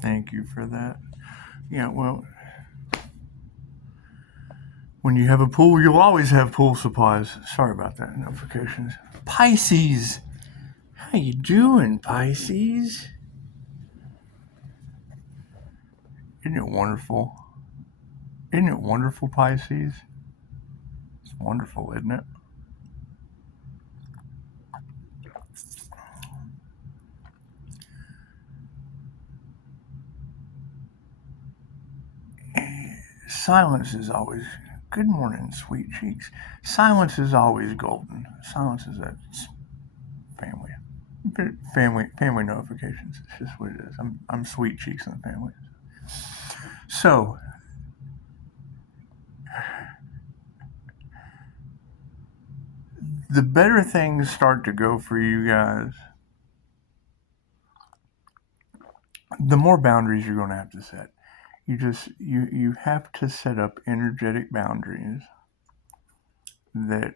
Thank you for that. Yeah, well, when you have a pool, you'll always have pool supplies. Sorry about that. Notifications. Pisces. How you doing, Pisces? Isn't it wonderful? Isn't it wonderful, Pisces? It's wonderful, isn't it? Silence is always. Good morning, sweet cheeks. Silence is always golden. Silence is that family. Family notifications. It's just what it is. I'm sweet cheeks in the family. So, the better things start to go for you guys, the more boundaries you're going to have to set. You have to set up energetic boundaries that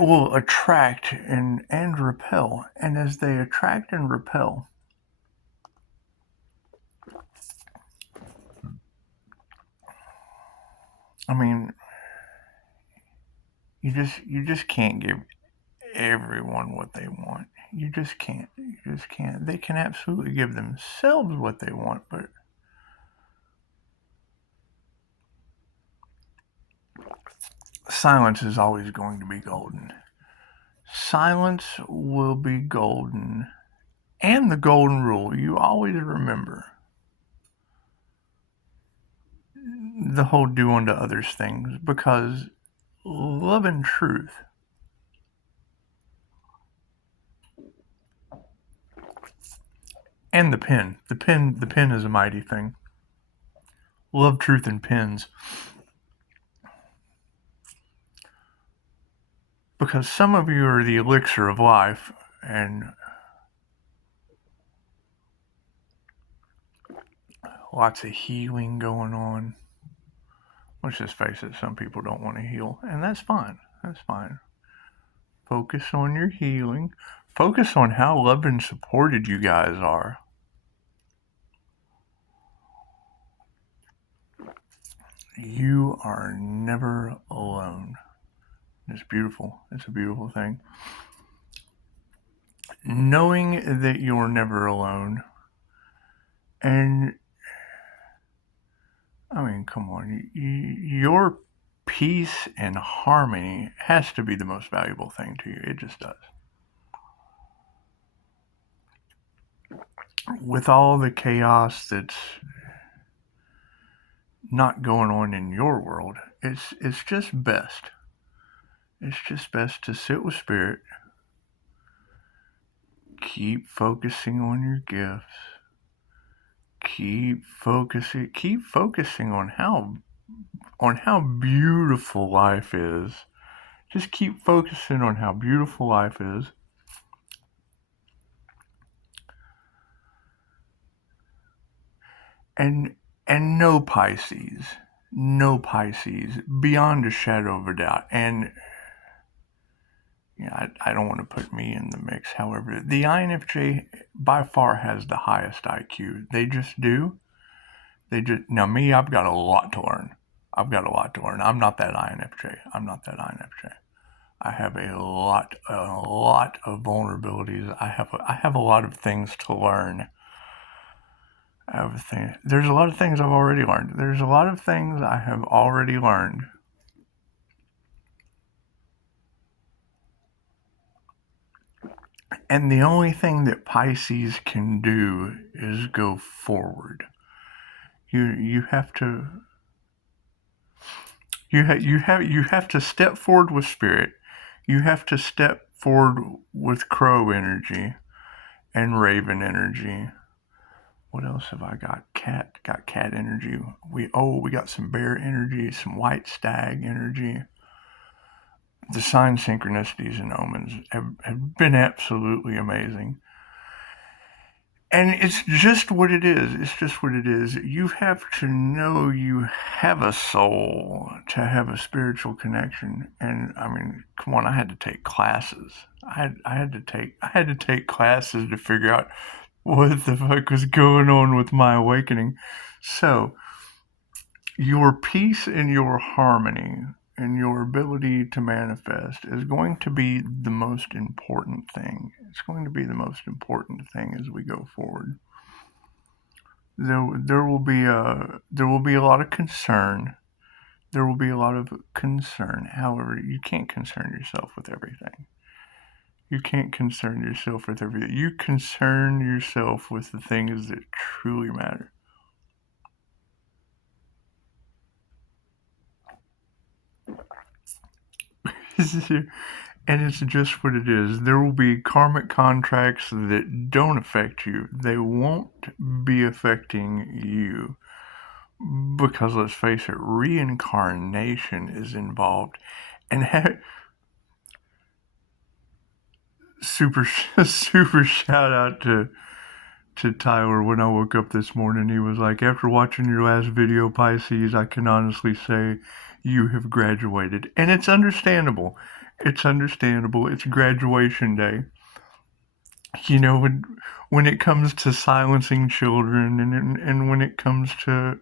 will attract and repel. And as they attract and repel, I mean, you just can't give everyone what they want. You just can't. You just can't. They can absolutely give themselves what they want, but silence is always going to be golden. Silence will be golden. And the golden rule, you always remember the whole do unto others things, because love and truth, and the pen is a mighty thing. Love, truth, and pens. Because some of you are the elixir of life, and lots of healing going on. Let's just face it, some people don't want to heal, and that's fine. That's fine. Focus on your healing. Focus on how loved and supported you guys are. You are never alone. It's beautiful. It's a beautiful thing. Knowing that you're never alone, and I mean, come on, your peace and harmony has to be the most valuable thing to you. It just does. With all the chaos that's not going on in your world, it's just best. It's just best to sit with spirit, keep focusing on your gifts, keep focusing on how beautiful life is. Just keep focusing on how beautiful life is. And no Pisces, no Pisces, beyond a shadow of a doubt. And yeah, I don't want to put me in the mix. However, the INFJ by far has the highest IQ. They just do. Now me, I've got a lot to learn. I've got a lot to learn. I'm not that INFJ. I'm not that INFJ. I have a lot of vulnerabilities. I have a lot of things to learn. There's a lot of things I've already learned. There's a lot of things I have already learned. And the only thing that Pisces can do is go forward. You have to you have to step forward with spirit. You have to step forward with crow energy and raven energy. What else have I got? Got cat energy. We got some bear energy, some white stag energy. The sign synchronicities and omens have been absolutely amazing. And it's just what it is. It's just what it is. You have to know you have a soul to have a spiritual connection. And I mean, come on, I had to take classes. I had to take classes to figure out what the fuck was going on with my awakening. So, your peace and your harmony and your ability to manifest is going to be the most important thing. It's going to be the most important thing as we go forward. There will be a lot of concern. There will be a lot of concern. However, you can't concern yourself with everything. You can't concern yourself with everything. You concern yourself with the things that truly matter. And it's just what it is. There will be karmic contracts that don't affect you. They won't be affecting you. Because let's face it, reincarnation is involved. And super super shout out to Tyler. When I woke up this morning, he was like, after watching your last video, Pisces, I can honestly say you have graduated. And it's understandable. It's understandable. It's graduation day. You know, when it comes to silencing children, and when it comes to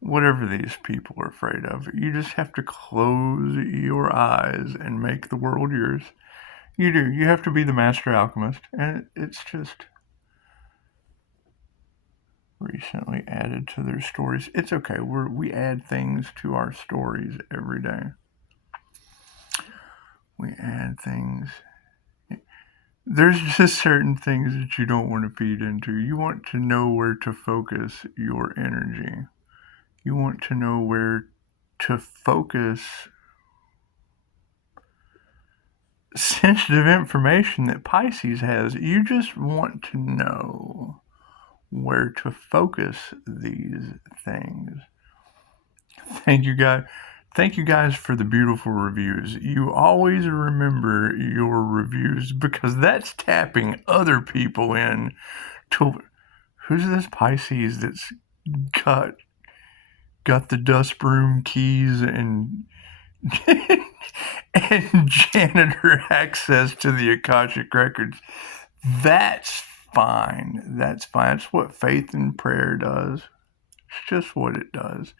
whatever these people are afraid of, you just have to close your eyes and make the world yours. You do. You have to be the master alchemist. And it's just recently added to their stories. It's okay. We add things to our stories every day. We add things. There's just certain things that you don't want to feed into. You want to know where to focus your energy. You want to know where to focus sensitive information that Pisces has. You just want to know where to focus these things. Thank you guys. Thank you guys for the beautiful reviews. You always remember your reviews because that's tapping other people in to who's this Pisces that's got the dust broom keys and and janitor access to the Akashic Records. That's fine. That's fine. That's what faith and prayer does. It's just what it does.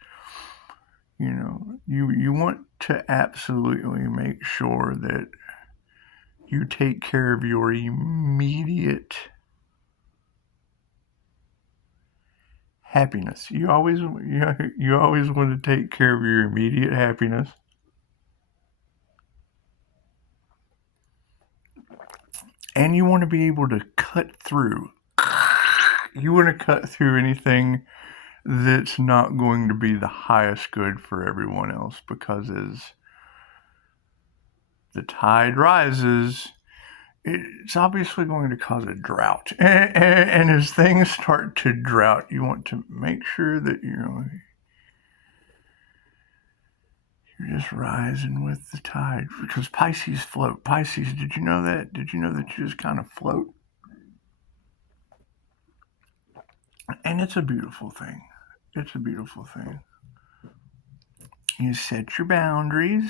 You know, you want to absolutely make sure that you take care of your immediate happiness. You always want to take care of your immediate happiness. And you want to be able to cut through. You want to cut through anything that's not going to be the highest good for everyone else, because as the tide rises, it's obviously going to cause a drought. And as things start to drought, you want to make sure that you're just rising with the tide, because Pisces float. Pisces, did you know that? Did you know that you just kind of float? And it's a beautiful thing. It's a beautiful thing. You set your boundaries.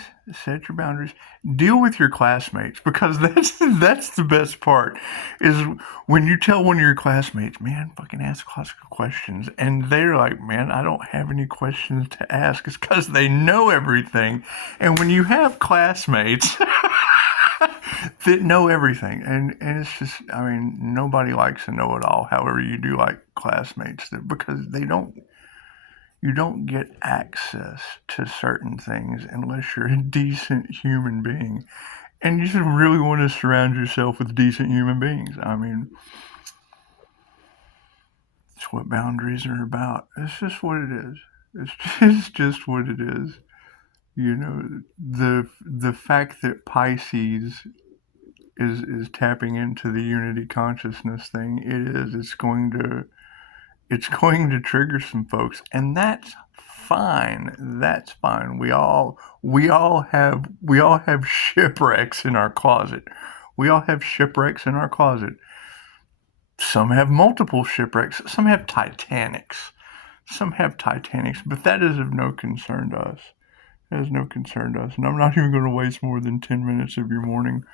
Set your boundaries. Deal with your classmates, because that's the best part. Is when you tell one of your classmates, "Man, fucking ask classical questions," and they're like, "Man, I don't have any questions to ask." It's because they know everything. And when you have classmates that know everything, and it's just, I mean, nobody likes to know it all. However, you do like classmates because you don't get access to certain things unless you're a decent human being. And you should really want to surround yourself with decent human beings. I mean, it's what boundaries are about. It's just what it is. It's just what it is. You know, the fact that Pisces is tapping into the unity consciousness thing, it's going to trigger some folks, and that's fine. That's fine. We all have shipwrecks in our closet. We all have shipwrecks in our closet. Some have multiple shipwrecks. Some have Titanics. But that is of no concern to us. That is no concern to us. And I'm not even going to waste more than 10 minutes of your morning.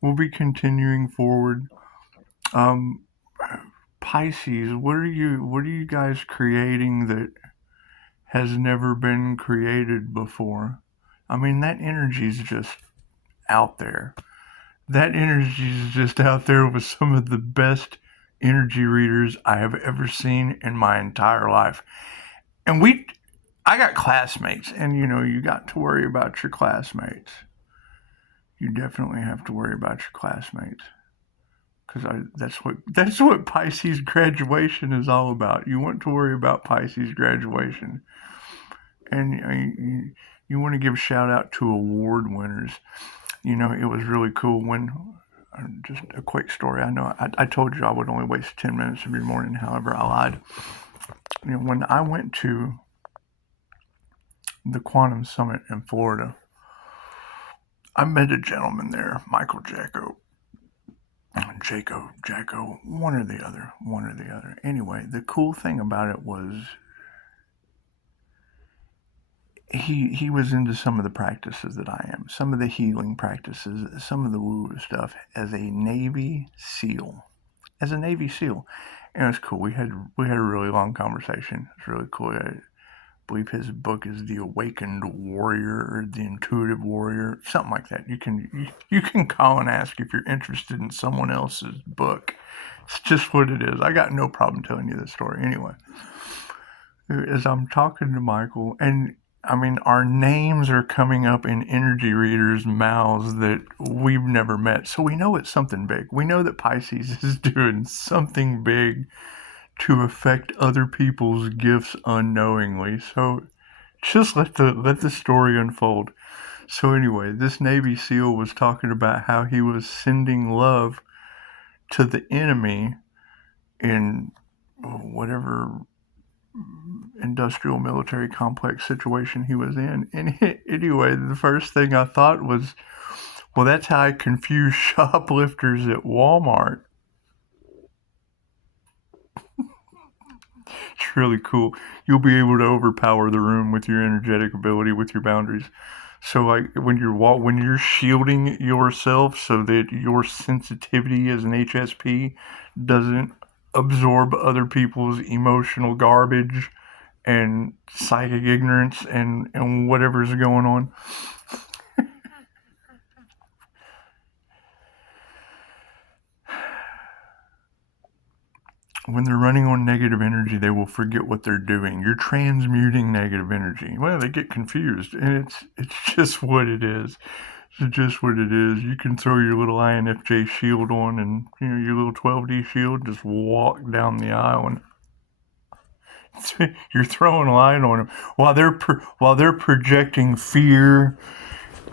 We'll be continuing forward. Pisces, what are you guys creating that has never been created before? I mean, that energy is just out there. That energy is just out there with some of the best energy readers I have ever seen in my entire life. And I got classmates, and you got to worry about your classmates. You definitely have to worry about your classmates. Because that's what Pisces graduation is all about. You want to worry about Pisces graduation. And you want to give a shout out to award winners. It was really cool when, just a quick story. I know I told you I would only waste 10 minutes of your morning. However, I lied. When I went to the Quantum Summit in Florida, I met a gentleman there, Michael Jacko, one or the other. Anyway, the cool thing about it was he was into some of the practices that I am, some of the healing practices, some of the woo stuff as a Navy SEAL. And it was cool. We had a really long conversation. It's really cool. I believe his book is The Awakened Warrior or The Intuitive Warrior, something like that. You can call and ask if you're interested in someone else's book. It's just what it is. I got no problem telling you this story. Anyway, as I'm talking to Michael, and I mean, our names are coming up in energy readers' mouths that we've never met. So we know it's something big. We know that Pisces is doing something big to affect other people's gifts unknowingly. So just let the story unfold. So anyway, this Navy SEAL was talking about how he was sending love to the enemy in whatever industrial military complex situation he was in. And anyway, the first thing I thought was, well, that's how I confuse shoplifters at Walmart. It's really cool. You'll be able to overpower the room with your energetic ability, with your boundaries. So, like when you're shielding yourself so that your sensitivity as an HSP doesn't absorb other people's emotional garbage and psychic ignorance and whatever's going on. When they're running on negative energy, they will forget what they're doing. You're transmuting negative energy. Well, they get confused, and it's just what it is. It's just what it is. You can throw your little INFJ shield on, and your little 12D shield, just walk down the aisle, and you're throwing light on them while they're projecting fear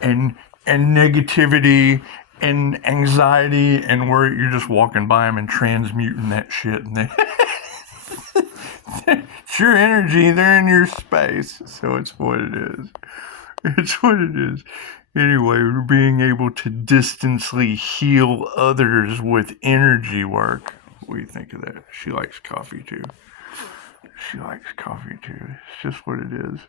and negativity and anxiety, and where you're just walking by them and transmuting that shit, and it's your energy, they're in your space, so it's what it is. It's what it is. Anyway, we're being able to distantly heal others with energy work. What do you think of that? She likes coffee too. It's just what it is.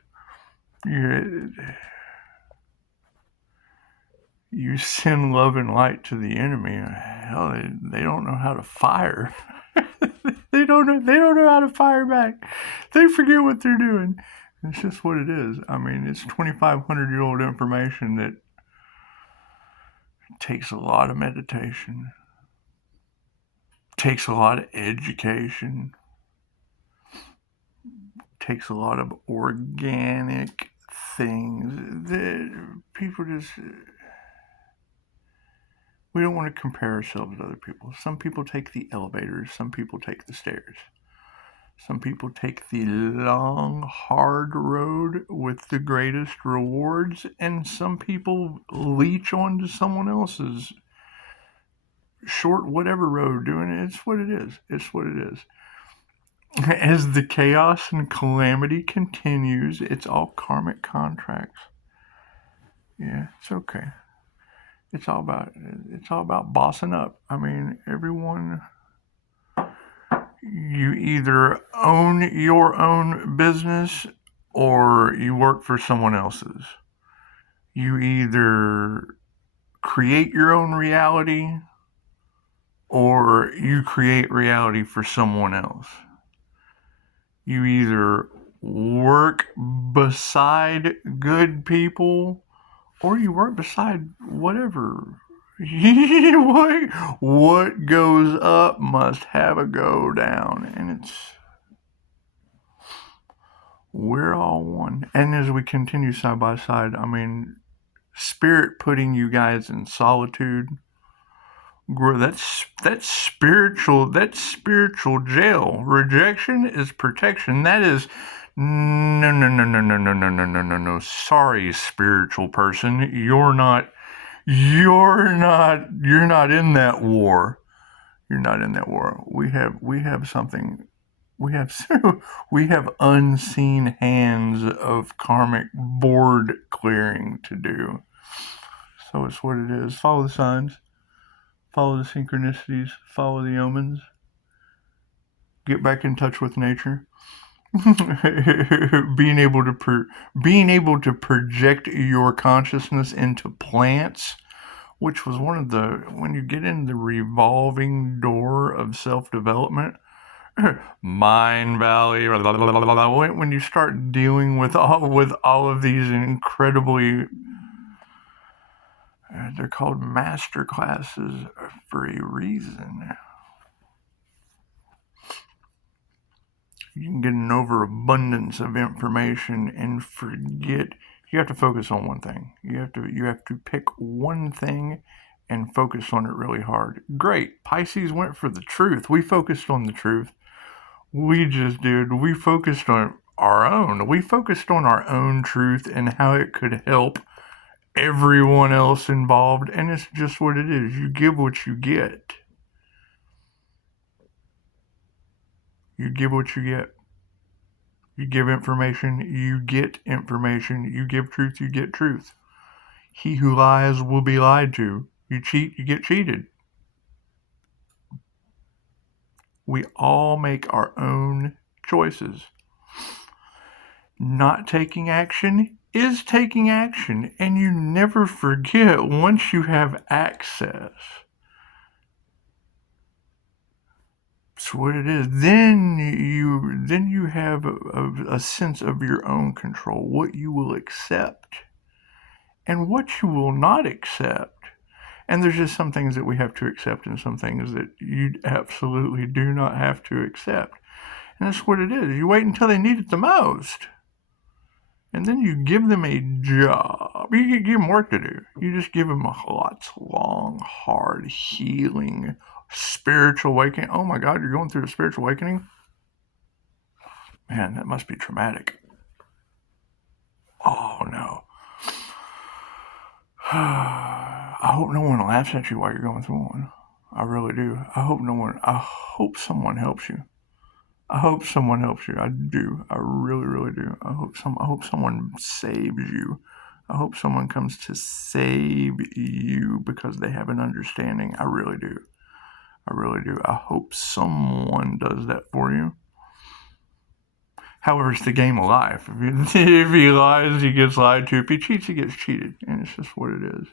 You send love and light to the enemy. Hell, they don't know how to fire. they don't know how to fire back. They forget what they're doing. It's just what it is. I mean, it's 2,500-year-old information that takes a lot of meditation, takes a lot of education, takes a lot of organic things that people just... We don't want to compare ourselves to other people. Some people take the elevators, some people take the stairs. Some people take the long, hard road with the greatest rewards, and some people leech onto someone else's short whatever road doing it. It's what it is. It's what it is. As the chaos and calamity continues, it's all karmic contracts. Yeah, it's okay. It's all about bossing up. I mean, everyone You either own your own business or you work for someone else's. You either create your own reality or you create reality for someone else. You either work beside good people or you work beside whatever. what goes up must have a go down, and we're all one. And as we continue side by side, I mean, spirit putting you guys in solitude. That's spiritual. That's spiritual jail. Rejection is protection. That is no. Sorry, spiritual person. You're not in that war. You're not in that war. We have something. We have we have unseen hands of karmic board clearing to do. So it's what it is. Follow the signs. Follow the synchronicities, follow the omens, get back in touch with nature. being able to project your consciousness into plants, which was one of the, when you get in the revolving door of self-development, Mind Valley, when you start dealing with all of these incredibly, they're called master classes for a reason. You can get an overabundance of information and forget. You have to focus on one thing. You have to pick one thing and focus on it really hard. Great. Pisces went for the truth. We focused on the truth. We just did. We focused on our own. We focused on our own truth and how it could help everyone else involved. And it's just what it is. You give what you get. You give what you get. You give information, you get information. You give truth, you get truth. He who lies will be lied to. You cheat, you get cheated. We all make our own choices. Not taking action is taking action, and you never forget once you have access. That's what it is. Then you have a sense of your own control, what you will accept and what you will not accept. And there's just some things that we have to accept and some things that you absolutely do not have to accept. And that's what it is. You wait until they need it the most. And then you give them a job. You give them work to do. You just give them a lots long, hard, healing, spiritual awakening. Oh my God, you're going through a spiritual awakening? Man, that must be traumatic. Oh no. I hope no one laughs at you while you're going through one. I really do. I hope someone helps you. I hope someone helps you. I do. I really, really do. I hope someone saves you. I hope someone comes to save you because they have an understanding. I really do. I really do. I hope someone does that for you. However, it's the game of life. If he lies, he gets lied to. If he cheats, he gets cheated. And it's just what it is.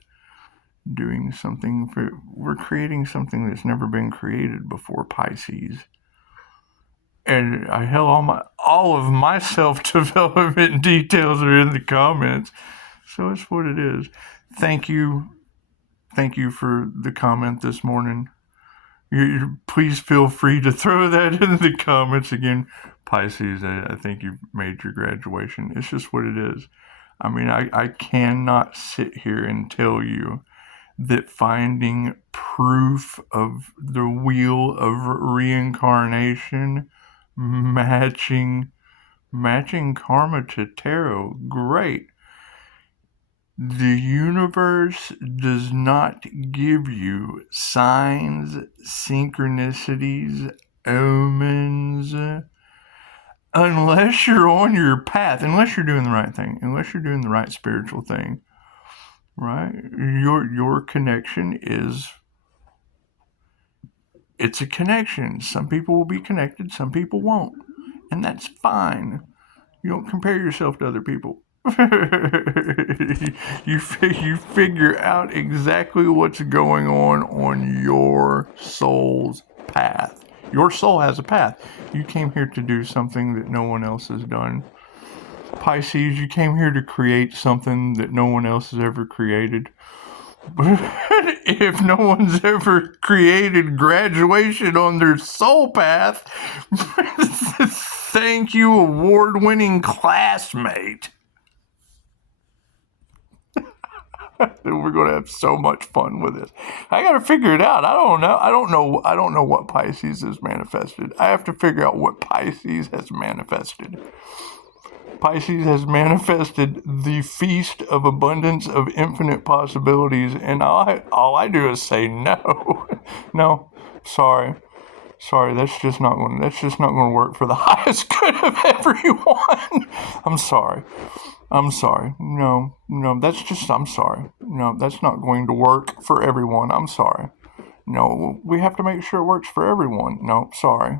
We're creating something that's never been created before, Pisces. And all of my self-development details are in the comments. So it's what it is. Thank you for the comment this morning. Please feel free to throw that in the comments again. Pisces, I think you've made your graduation. It's just what it is. I mean, I cannot sit here and tell you that finding proof of the wheel of reincarnation matching karma to tarot, great. The universe does not give you signs, synchronicities, omens, unless you're on your path, unless you're doing the right thing, unless you're doing the right spiritual thing, right? Your connection is It's a connection. Some people will be connected, some people won't. And that's fine. You don't compare yourself to other people. you figure out exactly what's going on your soul's path. Your soul has a path. You came here to do something that no one else has done. Pisces, you came here to create something that no one else has ever created. But if no one's ever created graduation on their soul path, thank you, award-winning classmate. We're going to have so much fun with this. I got to figure it out. I don't know what Pisces has manifested. I have to figure out what Pisces has manifested. Pisces has manifested the feast of abundance of infinite possibilities, and all I do is say no. No, sorry. That's just not going to work for the highest good of everyone. I'm sorry. No, I'm sorry. No, that's not going to work for everyone. I'm sorry. No, we have to make sure it works for everyone. No, sorry.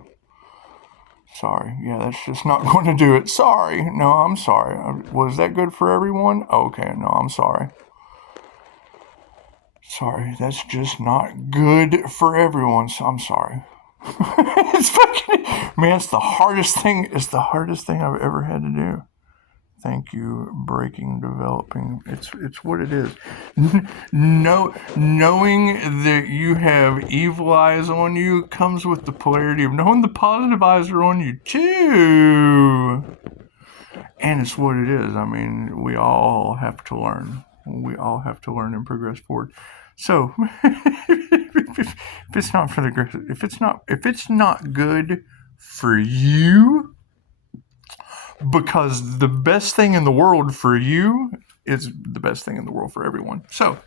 Yeah, that's just not going to do it. Sorry. No, I'm sorry. Was that good for everyone? Okay, no, I'm sorry. Sorry, that's just not good for everyone. So I'm sorry. It's fucking, man, it's the hardest thing. It's the hardest thing I've ever had to do. Thank you, breaking, developing. It's what it is. Knowing that you have evil eyes on you comes with the polarity of knowing the positive eyes are on you too. And it's what it is. I mean, we all have to learn. We all have to learn and progress forward. So, if it's not for the, if it's not good for you, because the best thing in the world for you is the best thing in the world for everyone. So,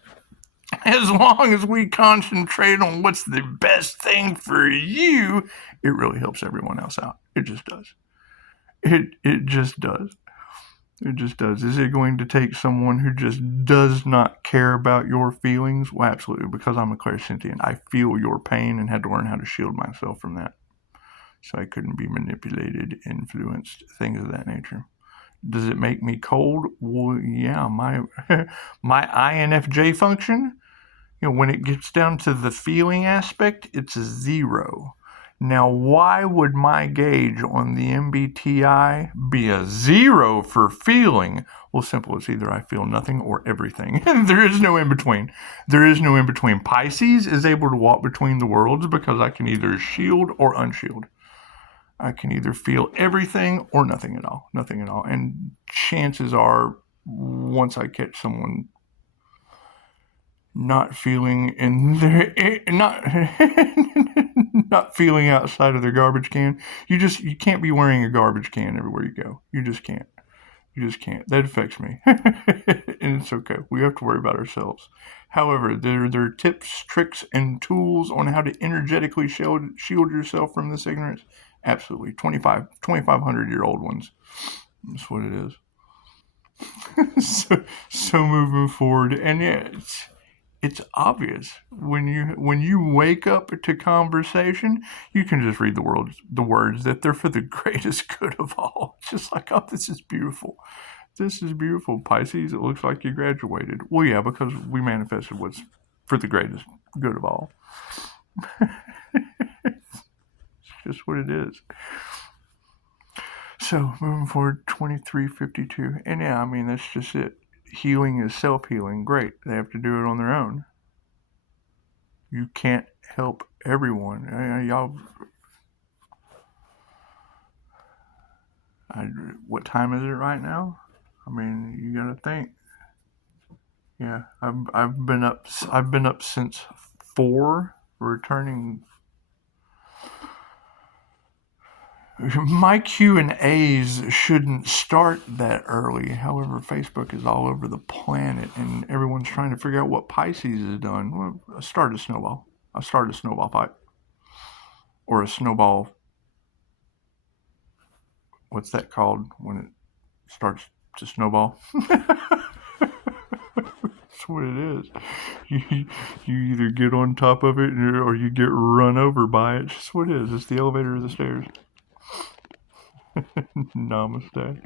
as long as we concentrate on what's the best thing for you, it really helps everyone else out. It just does. It just does. It just does. Is it going to take someone who just does not care about your feelings? Well, absolutely, because I'm a clairsentient. I feel your pain and had to learn how to shield myself from that. So I couldn't be manipulated, influenced, things of that nature. Does it make me cold? Well, yeah, my INFJ function, when it gets down to the feeling aspect, it's a 0. Now, why would my gauge on the MBTI be a 0 for feeling? Well, simple. It's either I feel nothing or everything. There is no in between. Pisces is able to walk between the worlds because I can either shield or unshield. I can either feel everything or nothing at all. And chances are, once I catch someone not feeling in their not feeling outside of their garbage can, you can't be wearing a garbage can everywhere you go. You just can't. That affects me. And it's okay. We have to worry about ourselves. However, there are tips, tricks, and tools on how to energetically shield yourself from this ignorance. Absolutely. 2,500-year-old ones. That's what it is. So moving forward. And yeah, it's obvious when you wake up to conversation, you can just read the words that they're for the greatest good of all. It's just like, oh, this is beautiful. Pisces, it looks like you graduated. Well, yeah, because we manifested what's for the greatest good of all. It's just what it is. So moving forward, 2352, and yeah, I mean that's just it. Healing is self-healing. Great, they have to do it on their own. You can't help everyone. Y'all, what time is it right now? I mean, you gotta think. Yeah, I've been up since 4, returning. My Q&As shouldn't start that early. However, Facebook is all over the planet, and everyone's trying to figure out what Pisces has done. Well, I started a snowball fight, or a snowball. What's that called when it starts to snowball? That's what it is. You either get on top of it or you get run over by it. It's just what it is. It's the elevator or the stairs. Namaste.